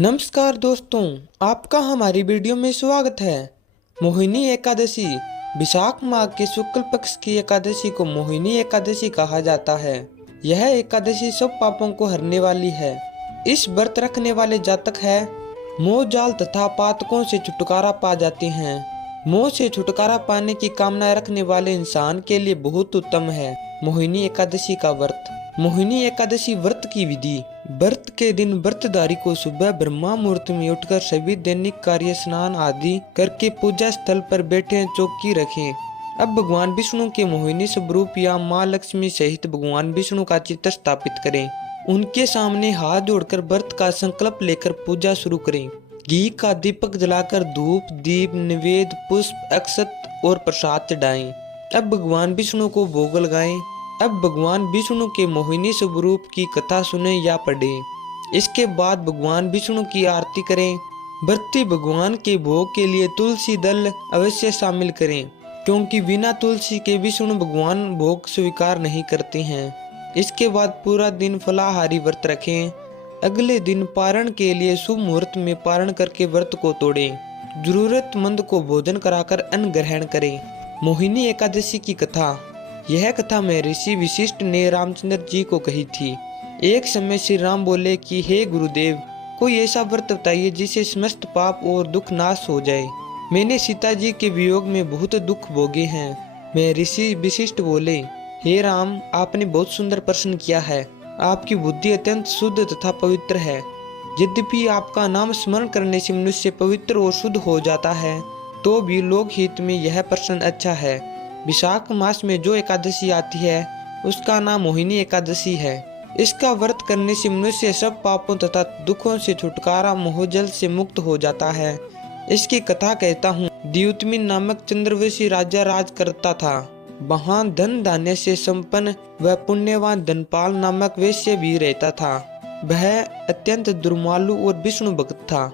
नमस्कार दोस्तों, आपका हमारी वीडियो में स्वागत है। मोहिनी एकादशी विशाख माह के शुक्ल पक्ष की एकादशी को मोहिनी एकादशी कहा जाता है। यह एकादशी सब पापों को हरने वाली है। इस व्रत रखने वाले जातक है मोह जाल तथा पातकों से छुटकारा पा जाते हैं। मोह से छुटकारा पाने की कामना रखने वाले इंसान के लिए बहुत उत्तम है मोहिनी एकादशी का व्रत। मोहिनी एकादशी व्रत की विधि। व्रत के दिन व्रतधारी को सुबह ब्रह्मा मुहूर्त में उठकर सभी दैनिक कार्य स्नान आदि करके पूजा स्थल पर बैठे चौकी रखें। अब भगवान विष्णु के मोहिनी स्वरूप या माँ लक्ष्मी सहित भगवान विष्णु का चित्र स्थापित करें। उनके सामने हाथ जोड़कर व्रत का संकल्प लेकर पूजा शुरू करें। घी का दीपक जलाकर धूप दीप निवेद पुष्प अक्षत और प्रसाद चढ़ाएं। अब भगवान विष्णु को भोग लगाएं। अब भगवान विष्णु के मोहिनी स्वरूप की कथा सुने या पढ़ें। इसके बाद भगवान विष्णु की आरती करें। व्रती भगवान के भोग के लिए तुलसी दल अवश्य शामिल करें, क्योंकि बिना तुलसी के विष्णु भगवान भोग स्वीकार नहीं करते हैं। इसके बाद पूरा दिन फलाहारी व्रत रखें। अगले दिन पारण के लिए शुभ मुहूर्त में पारण करके व्रत को तोड़ें। जरूरतमंद को भोजन कराकर अन्न ग्रहण करें। मोहिनी एकादशी की कथा। यह कथा में ऋषि वशिष्ठ ने रामचंद्र जी को कही थी। एक समय श्री राम बोले कि हे गुरुदेव, कोई ऐसा व्रत बताइए जिससे समस्त पाप और दुख नाश हो जाए। मैंने सीता जी के वियोग में बहुत दुख भोगे हैं। मैं ऋषि वशिष्ठ बोले, हे राम, आपने बहुत सुंदर प्रश्न किया है। आपकी बुद्धि अत्यंत शुद्ध तथा पवित्र है। यद्यपि आपका नाम स्मरण करने से मनुष्य पवित्र और शुद्ध हो जाता है, तो भी लोक हित में यह प्रश्न अच्छा है। विशाख मास में जो एकादशी आती है उसका नाम मोहिनी एकादशी है। इसका व्रत करने से मनुष्य सब पापों तथा दुखों से छुटकारा मोहजल से मुक्त हो जाता है। इसकी कथा कहता हूँ। द्युतिमन नामक चंद्रवंशी राजा राज करता था। वहाँ धन धान्य से संपन्न व पुण्यवान धनपाल नामक वैश्य भी रहता था। वह अत्यंत दुर्मालु और विष्णु भक्त था।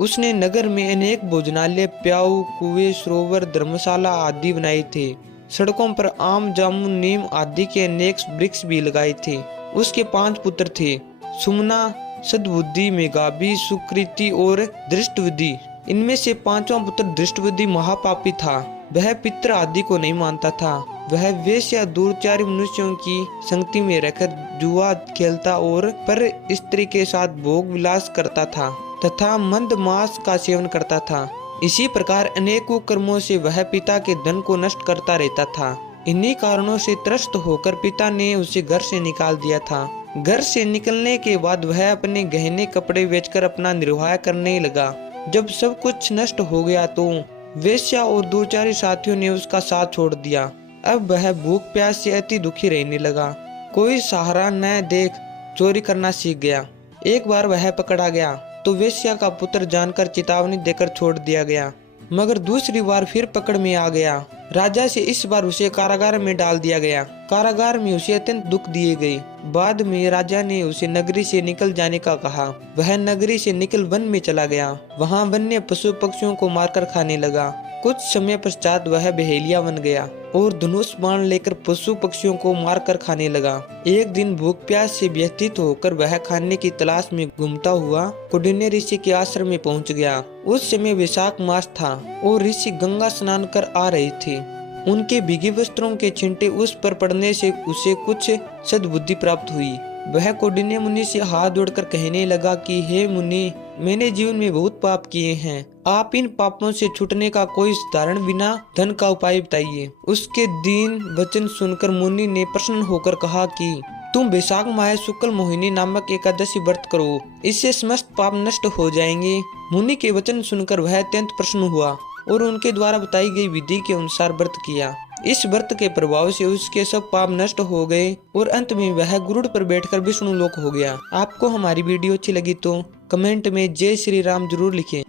उसने नगर में अनेक भोजनालय, प्याऊ, कुएं, सरोवर, धर्मशाला आदि बनाए थे। सड़कों पर आम, जामुन, नीम आदि के अनेक वृक्ष भी लगाए थे। उसके 5 पुत्र थे, सुमना, सद्बुद्धि, मेघावी, सुकृति और दृष्टबुद्धि। इनमें से 5वां पुत्र दृष्टबुद्धि महापापी था। वह पितृ आदि को नहीं मानता था। वह वेश्या दूरचारी मनुष्यों की संगति में रहकर जुआ खेलता और पर स्त्री के साथ भोग विलास करता था तथा मंद मांस का सेवन करता था। इसी प्रकार अनेकों कर्मों से वह पिता के धन को नष्ट करता रहता था। इन्हीं कारणों से त्रस्त होकर पिता ने उसे घर से निकाल दिया था। घर से निकलने के बाद वह अपने गहने कपड़े बेचकर अपना निर्वाह करने लगा। जब सब कुछ नष्ट हो गया तो वेश्या और दूरचारी साथियों ने उसका साथ छोड़ दिया। अब वह भूख प्यास से अति दुखी रहने लगा। कोई सहारा न देख चोरी करना सीख गया। एक बार वह पकड़ा गया तो वेश्या का पुत्र जानकर चेतावनी देकर छोड़ दिया गया, मगर दूसरी बार फिर पकड़ में आ गया। राजा से इस बार उसे कारागार में डाल दिया गया। कारागार में उसे अत्यंत दुख दिए गए। बाद में राजा ने उसे नगरी से निकल जाने का कहा। वह नगरी से निकल वन में चला गया। वहाँ वन्य पशु पक्षियों को मारकर खाने लगा। कुछ समय पश्चात वह बहेलिया बन गया और धनुष बाण लेकर पशु पक्षियों को मारकर खाने लगा। एक दिन भूख प्यास से व्यथित होकर वह खाने की तलाश में घूमता हुआ कौंडिन्य ऋषि के आश्रम में पहुंच गया। उस समय वैशाख मास था और ऋषि गंगा स्नान कर आ रहे थे। उनके भीगे वस्त्रों के छिंटे उस पर पड़ने से उसे कुछ सद्बुद्धि प्राप्त हुई। वह कौंडिन्य मुनि से हाथ जोड़कर कहने लगा कि हे मुनि, मैंने जीवन में बहुत पाप किए हैं। आप इन पापों से छूटने का कोई साधारण बिना धन का उपाय बताइए। उसके दीन वचन सुनकर मुनि ने प्रसन्न होकर कहा कि तुम वैशाख माह शुक्ल मोहिनी नामक एकादशी व्रत करो, इससे समस्त पाप नष्ट हो जाएंगे। मुनि के वचन सुनकर वह अत्यंत प्रसन्न हुआ और उनके द्वारा बताई गई विधि के अनुसार व्रत किया। इस व्रत के प्रभाव से उसके सब पाप नष्ट हो गए और अंत में वह गरुड़ पर बैठकर विष्णु लोक हो गया। आपको हमारी वीडियो अच्छी लगी तो कमेंट में जय श्री राम जरूर लिखें।